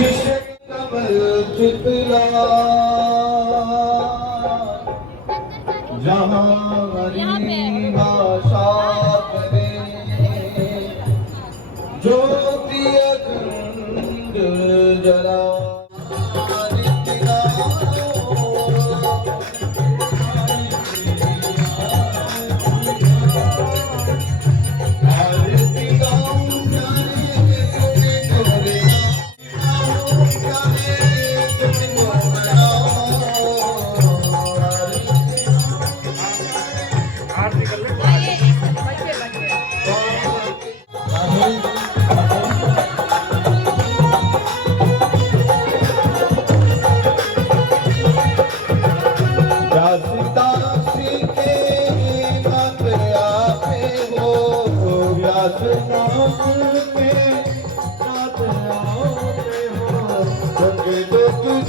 कमल चितला जहाँ हरी भाषा करे ज्योति अखंड जला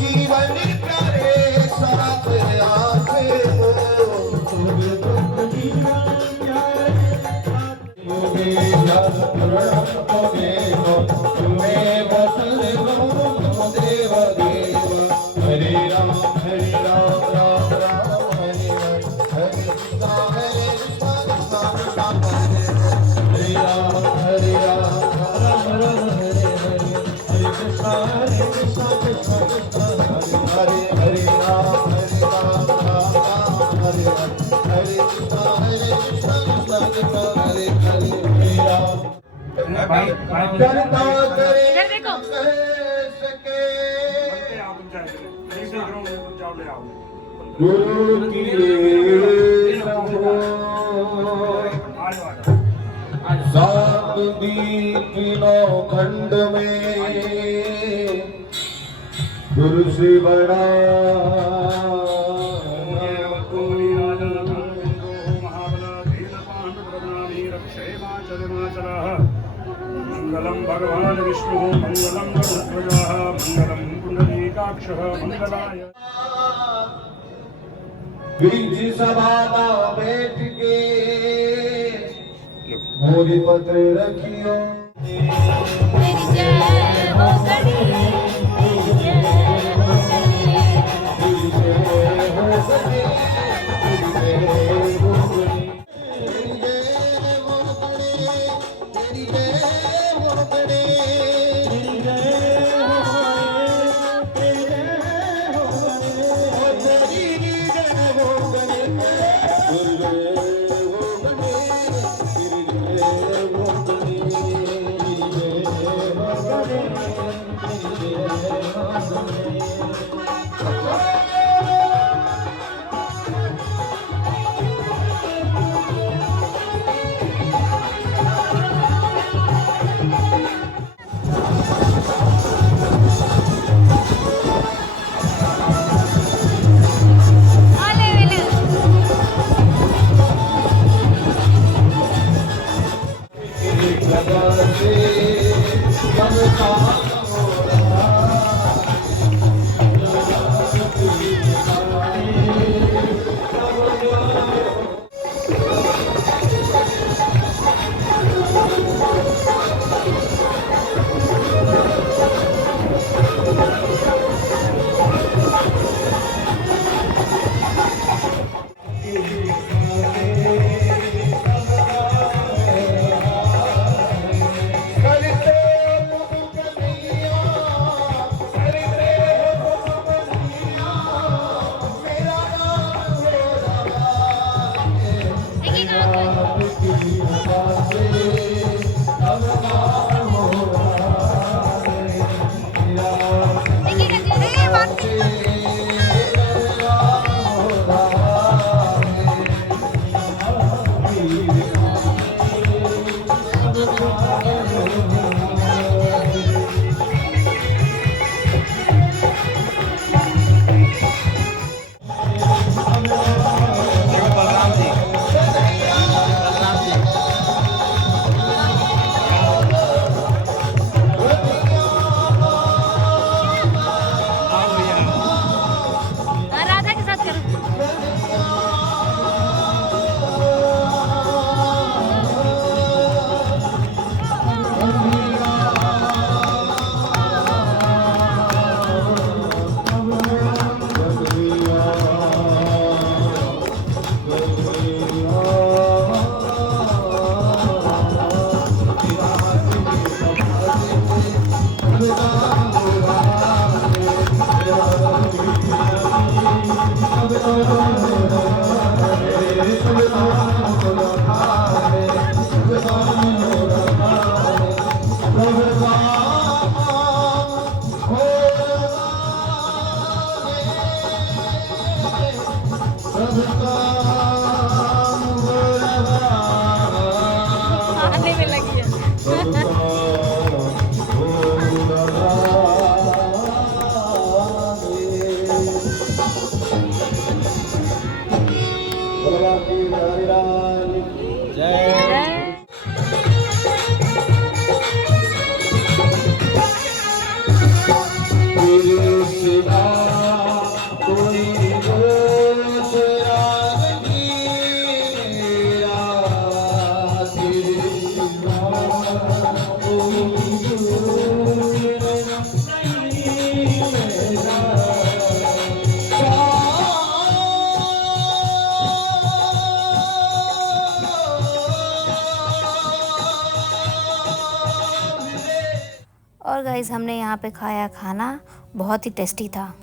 जीवन प्यारे साथ आते हो तुम्हें बसल देव देव हरे राम राम राम हरे हरे कृष्णा राम हरे राम राम राम हरे हरे कृष्णा कृष्णा कृष्णा हरे हरे राम राम हरे हरे कृष्णा कृष्णा कृष्णा हरे हरे राम जनता करे इधर देखो। सके गुरु की सात दीप नौ खंड में गुरु से बड़ा मंगलम भगवान विष्णु मंगलम गरुड़ध्वजः मंगलम पुंडरीकाक्षः मंगलाय बीज सभा बैठ के मोरी पत्र रखियो तेरी जय हो गणी, तेरी जय हो गणी। तेरी जय हो गणे, तेरी जय हो गणे, तेरी जय हो गणे, तेरी जय हो गणे, तेरी जय हो गणे, तेरी जय हो गणे, तेरी जय हो गणे, तेरी जय हो गणे, तेरी जय हो गणे। और गाइस हमने यहाँ पे खाया खाना, बहुत ही टेस्टी था।